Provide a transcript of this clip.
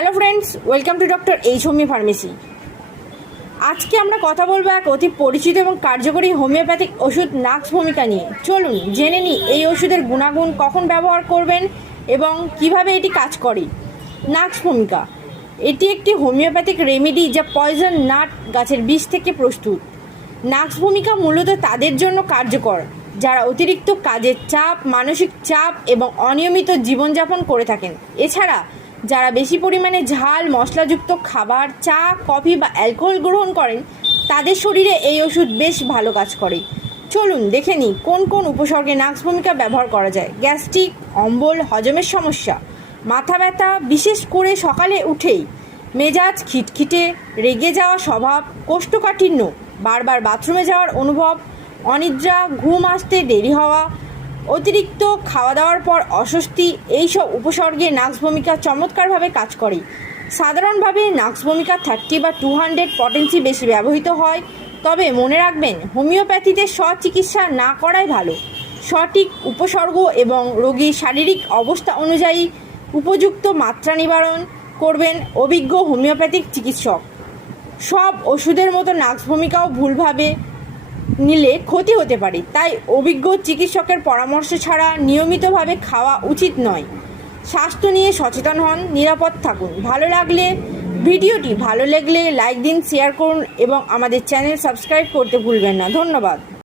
Hello friends welcome to doctor H homeo pharmacy আজকে আমরা কথা বলব এক অতি পরিচিত এবং কার্যকরী হোমিওপ্যাথিক ওষুধ নাক্স ভূমিকা নিয়ে। চলুন, জেনে নিই এই ওষুধের গুণাগুণ কখন ব্যবহার করবেন এবং কীভাবে এটি কাজ করে। নাক্স ভূমিকা। এটি একটি হোমিওপ্যাথিক রেমেডি যা পয়জন নাট গাছের বীজ থেকে প্রস্তুত। নাক্স ভূমিকা মূলত তাদের জন্য কার্যকর, যারা অতিরিক্ত কাজের চাপ, মানসিক চাপ এবং অনিয়মিত জীবনযাপন করে থাকেন। এছাড়া যারা বেশি পরিমাণে ঝাল, মশলাযুক্ত খাবার, চা, কফি বা অ্যালকোহল গ্রহণ করেন, তাদের শরীরে এই ওষুধ বেশ ভালো কাজ করে। চলুন দেখে নিই কোন কোন উপসর্গে নাক্স ভূমিকা ব্যবহার করা যায়। গ্যাস্ট্রিক, অম্বল, হজমের সমস্যা, মাথা ব্যথা, বিশেষ করে সকালে উঠেই। মেজাজ খিটখিটে, রেগে যাওয়া স্বভাব, কোষ্ঠকাঠিন্য, বারবার বাথরুমে যাওয়ার অনুভব, অনিদ্রা, ঘুম আসতে দেরি হওয়া অতিরিক্ত খাওয়া দাওয়ার পর অস্বস্তি, এইসব উপসর্গে নাক্স ভূমিকা চমৎকারভাবে কাজ করে। সাধারণভাবে নাক্স ভূমিকা থার্টি বা টু হান্ড্রেড পটেন্সি বেশি ব্যবহৃত হয়, তবে মনে রাখবেন হোমিওপ্যাথিতে স্বচিকিৎসা না করাই ভালো। সঠিক উপসর্গ এবং রোগীর শারীরিক অবস্থা অনুযায়ী উপযুক্ত মাত্রা নিবারণ করবেন অভিজ্ঞ হোমিওপ্যাথিক চিকিৎসক। সব ওষুধের মতো নাক্স ভূমিকাও ভুলভাবে নিলে ক্ষতি হতে পারে। তাই অভিজ্ঞ চিকিৎসকের পরামর্শ ছাড়া নিয়মিতভাবে খাওয়া উচিত নয়। স্বাস্থ্য নিয়ে সচেতন হন, নিরাপদ থাকুন। ভালো লাগলে ভিডিওটি ভালো লাগলে লাইক দিন, শেয়ার করুন এবং আমাদের চ্যানেল সাবস্ক্রাইব করতে ভুলবেন না। ধন্যবাদ।